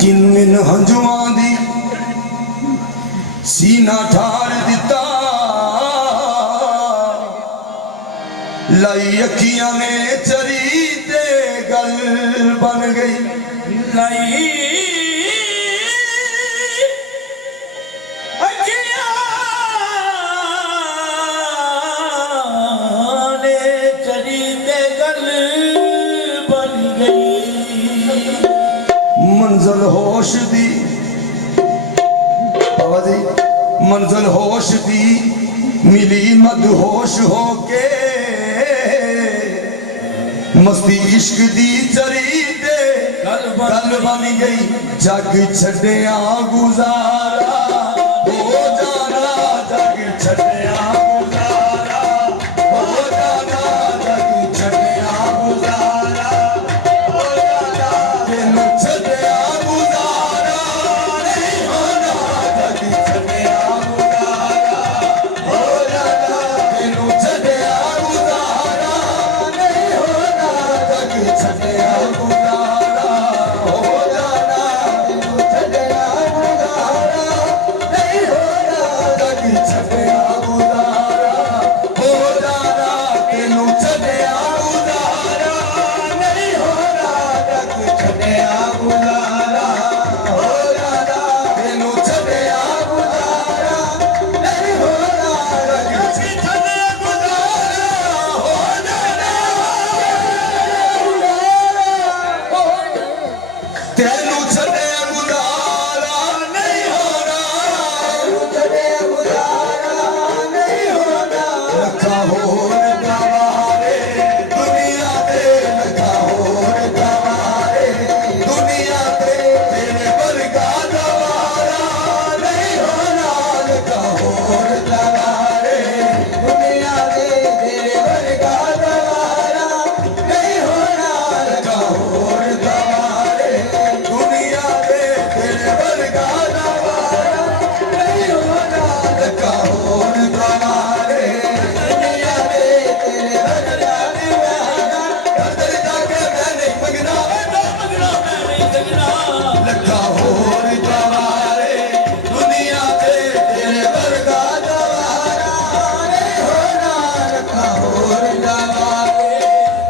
किन हंजुआं दी सीना ठार दिता लाई अखियां में चरी ते गल बन गई लाई अखियां ने चरी ते गल बन गई मंजिल होश दी बाबा जी मंजिल होश दी मिली मदहोश होके मस्ती इश्क दी चरी ते गल बन गई जग छड़िया गुजारा हो जाना जग छड़िया गुजारा हो जाना जग छड़िया गुजारा हो जाना तेनू छड़िया गुजारा नहीं होना जग छड़िया गुजारा हो जाना तेनू छड़िया गुजारा नहीं होना जग छड़िया गुजारा हो जाना तेनू छड़िया गुजारा नहीं होना जग छड़िया गुजारा हो जाना तेनू छड़िया गुजारा नहीं होना जग छड़िया गुजारा हो जाना तेनू छड़िया गुजारा नहीं होना जग छड़िया गुजारा हो जाना तेनू छड़िया गुजारा नहीं होना छड़िया गुजारा नहीं होना लखा होर गवारे दुनिया दे लखा होर गवारे दुनिया दे तेरे वर्गा गवारा नहीं होना लखा होर गवारे दुनिया दे तेरे वर्गा गवारा नहीं होना लखा होर गवारे दुनिया दे तेरे वर्गा गवारा नहीं होना लखा होर गवारे दुनिया दे तेरे वर्गा गवारा कदर जाके मैं नहीं मंगना मैं नहीं मंगना लखा होर गवारे दुनिया दे तेरे वर्गा गवारा नहीं होना लखा होर गवारे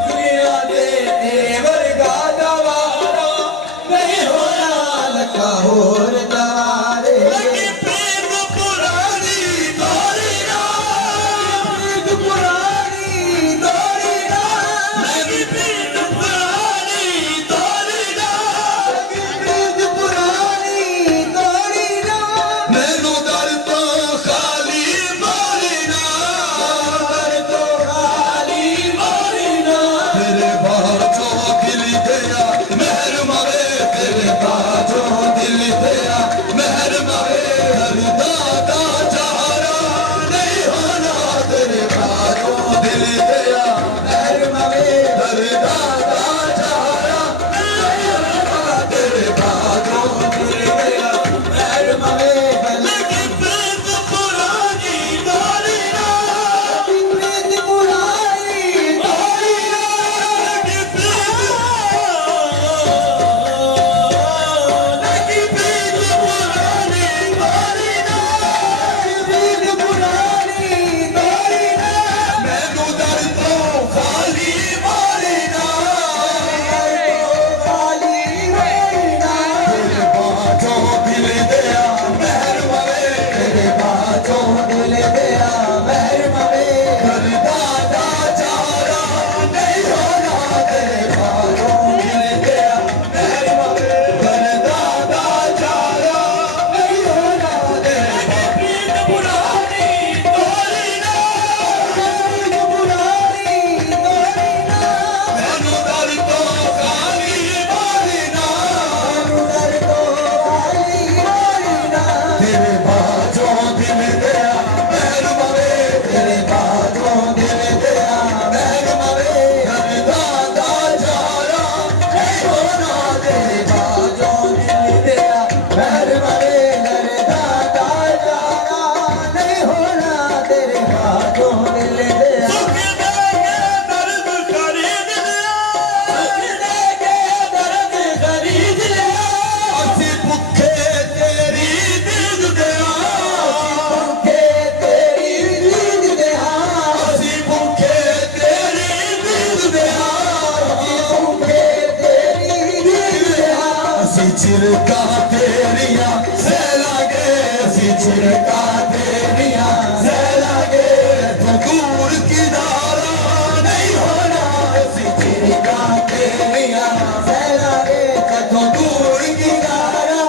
दुनिया दे तेरे वर्गा गवारा नहीं होना लखा होर गवारे लगी प्रीत पुरानी दौड़ी ना प्रीत पुरानी दौड़ी ना लगी प्रीत पुरानी दौड़ी ना लगी प्रीत पुरानी दौड़ी ना मैनू दर तो खाली मारी ना दर तो खाली मारी ना तेरे बाजो दिल गया मेहर मारे तेरे बाजो दिल गया मेहर मारे हरदा का चारा नहीं होना तेरे बाजो दिल गया मेहर मारे हरदा का चारा नहीं होना तेरे बाजो दिल गया मेहर मारे लगी झिड़का तेरिया सहलागे तो दूर किनारा नहीं होना ऐसी झिड़का तेरिया सहलागे तो दूर किनारा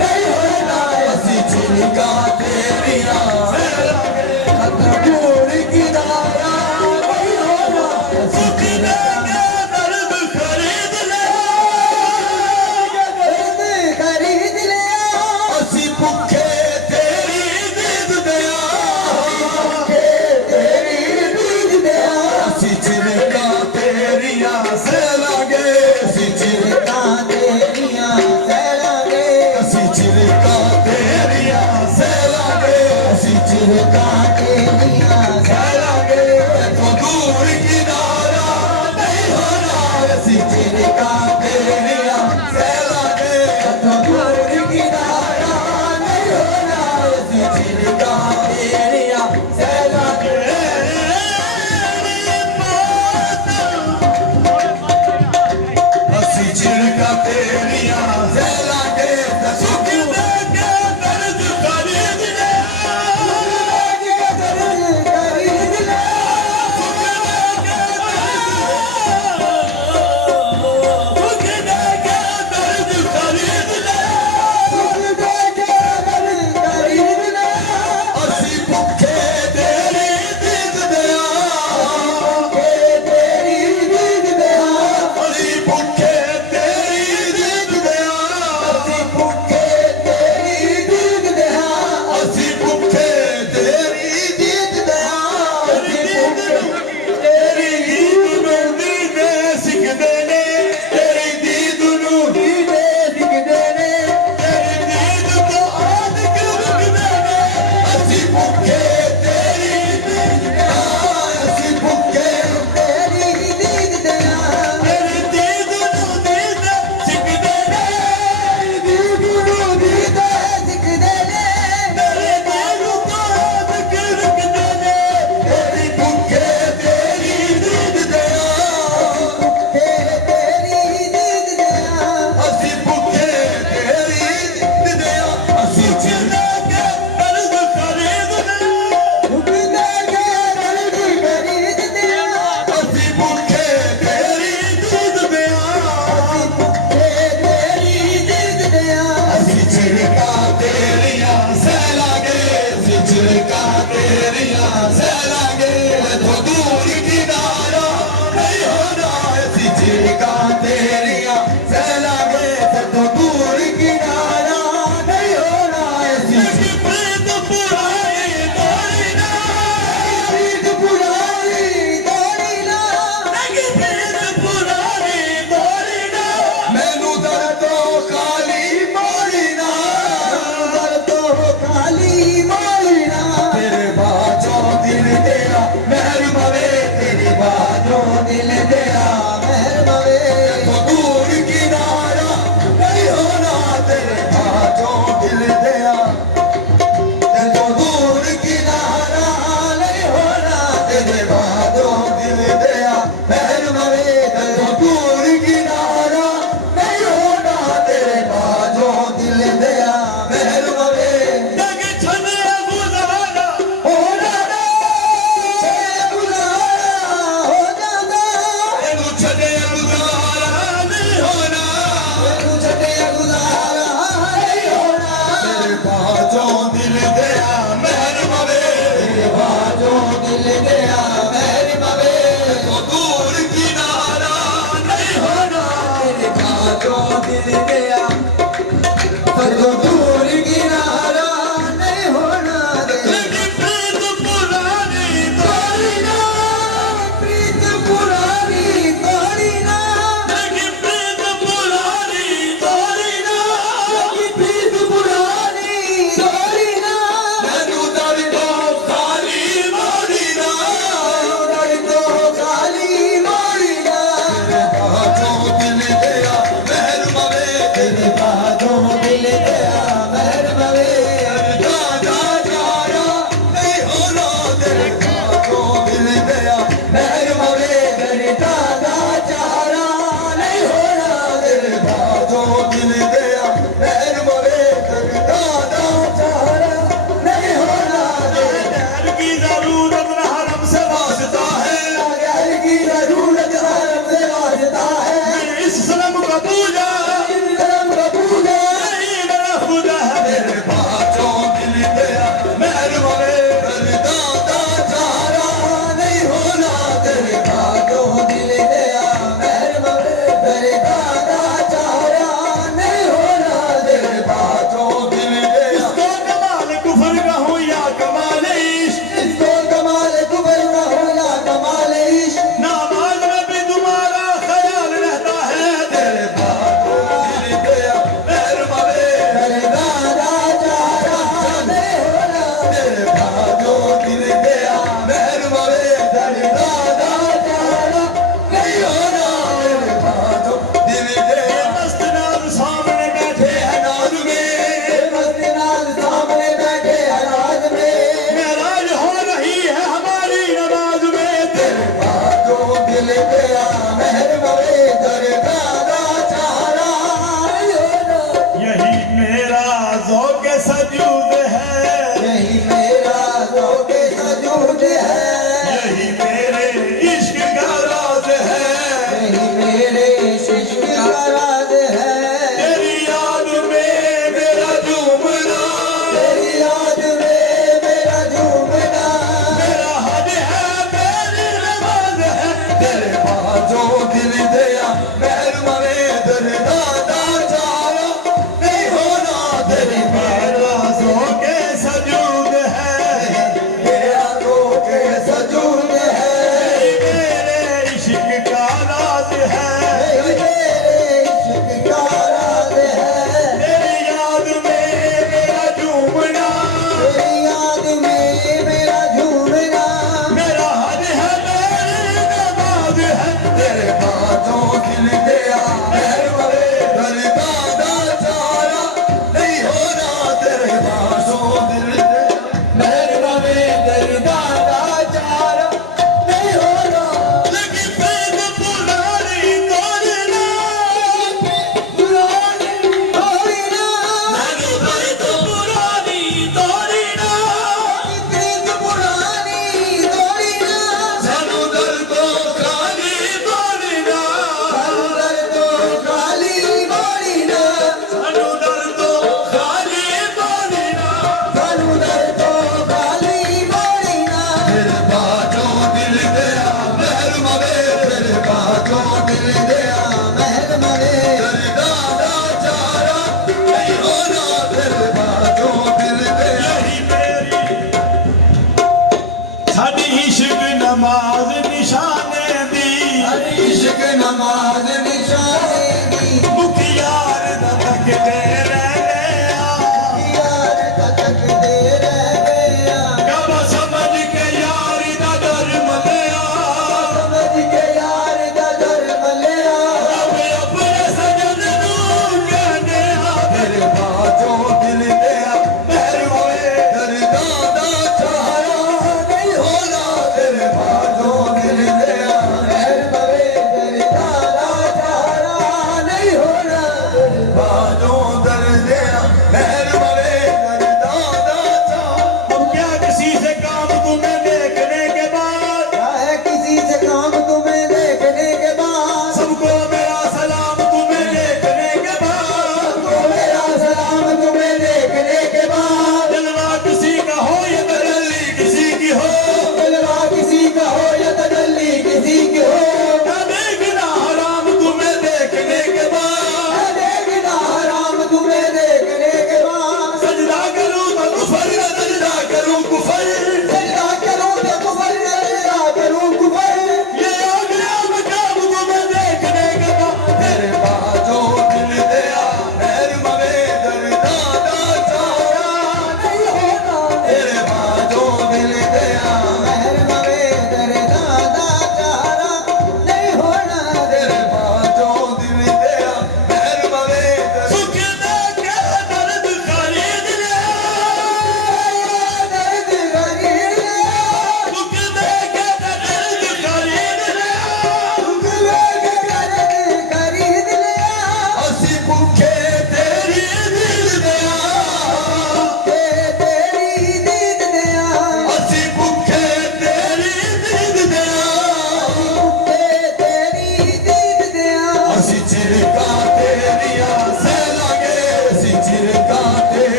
नहीं होना ऐसी झिड़का तेरिया सहलागे तो दूर किनारा नहीं होना सुख देंगे दर्द खरीद ले खरीद लिया ਅਸੀਂ ਭੁੱਖੇ ਤੇਰੀ ਦੀਦ ਦਿਆਂ तेरी दीद दिया ਅਸੀਂ ਝਿੜਕਾਂ ਤੇਰੀਆਂ ਸਹਿਲਾਂਗੇ ਅਸੀਂ ਝਿੜਕਾਂ तेरिया सहलागे ਅਸੀਂ ਝਿੜਕਾਂ ਤੇਰੀਆਂ ਸਹਿਲਾਂਗੇ ਅਸੀਂ ਝਿੜਕਾਂ तेरिया ਸਹਿਲਾਂਗੇ ਇੱਥੋਂ ਦੂਰ ਕਿਨਾਰਾ ਨਹੀਂ ਹੋਣਾ ਅਸੀਂ ਝਿੜਕਾਂ ਤੇਰੀਆਂ ਸਹਿਲਾਂਗੇ ਇੱਥੋਂ ਦੂਰ ਕਿਨਾਰਾ ਨਹੀਂ ਹੋਣਾ ਅਸੀਂ ਝਿੜਕਾਂ ਤੇਰੀਆਂ ਸਹਿਲਾਂਗੇ ਅਸੀਂ ਝਿੜਕਾਂ ਤੇਰੀਆਂ ਸਹਿਲਾਂਗੇ ਤਾਂ ਸੁੱਖ ਦੇਂਗੇ ਦਰਦ ਖਰੀਦ ਲੈ खरीद लिया ਸੁੱਖ ਦੇਂਗੇ ਦਰਦ ਖਰੀਦ ਲੈ खरीद लिया ਅਸੀਂ ਭੁੱਖੇ ਤੇਰੀ ਦੀਦ ਦਿਆਂ तेरी दीद दिया ਅਸੀਂ ਭੁੱਖੇ ਤੇਰੀ ਦੀਦ ਦਿਆਂ भूखे तेरी दीद दिया ਅਸੀਂ ਭੁੱਖੇ ਤੇਰੀ ਦੀਦ ਦਿਆਂ ਤੇਰੀ ਦੀਦ ਨੂੰ ਦੀਦੇ ਸਿੱਖਦੇ ਨੇ ਤੇਰੀ ਦੀਦ ਨੂੰ दीदे दिखदे ने ਤੇਰੀ ਦੀਦ ਤੋਂ ਆਦਿਕ ਰੁਕਦੇ ਨੇ ਅਸੀਂ ਭੁੱਖੇ ਤੇਰੀ ਦੀਦ ਦਿਆਂ ਅਸੀਂ ਭੁੱਖੇ तेरी दीद दिया ਤੇਰੀ ਦੀਦ ਨੂੰ ਦੀਦੇ ਸਿੱਖਦੇ ਨੇ दीद दीदे दिखदे ने ਤੇਰੇ ਦੀਦ ਤੋਂ ਆਦਿਕ ਰੁਕਦੇ ਨੇ ਤੇਰੀ ਭੁੱਖੇ ਤੇਰੀ ਦੀਦ ਦਿਆਂ तेरी दीद दिया ਅਸੀਂ ਭੁੱਖੇ ਤੇਰੀ ਦੀਦ ਦਿਆਂ ਅਸੀਂ ਝਿੜਕਾਂ ਦਰਦ ਖਰੀਦ ਲੈ उगने के दर्द खरीद दिया ਅਸੀਂ ਭੁੱਖੇ ਤੇਰੀ ਦੀਦ ਦਿਆਂ तेरी दीद दिया ਅਸੀਂ ਝਿੜਕਾਂ ਤੇਰੀਆਂ ਸਹਿਲਾਂਗੇ ਅਸੀਂ ਝਿੜਕਾਂ ਤੇਰੀਆਂ ਸਹਿਲਾਂਗੇ ਇੱਥੋਂ ਦੂਰ ਕਿਨਾਰਾ ਨਹੀਂ ਹੋਣਾ ਅਸੀਂ ਝਿੜਕਾਂ ਤੇਰੀਆਂ ਸਹਿਲਾਂਗੇ ਇੱਥੋਂ ਦੂਰ ਕਿਨਾਰਾ ਨਹੀਂ ਹੋਣਾ ਅਸੀਂ ਪ੍ਰੀਤ ਪੁਰਾਣੀ ਦੋੜੀ ਨਾ प्रीत पुरानी दौड़ी ना ਪ੍ਰੀਤ ਪੁਰਾਣੀ ਦੋੜੀ ਨਾ ਮੈਨੂੰ ਦਰਦੋਂ ਖਾਲੀ ਮੋੜੀ ਨਾ दर तो काली मोड़ना ਤੇਰੇ ਬਾਝੋਂ ਦਿਲ ਦੇ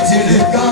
ਝਿੜਕਾਂ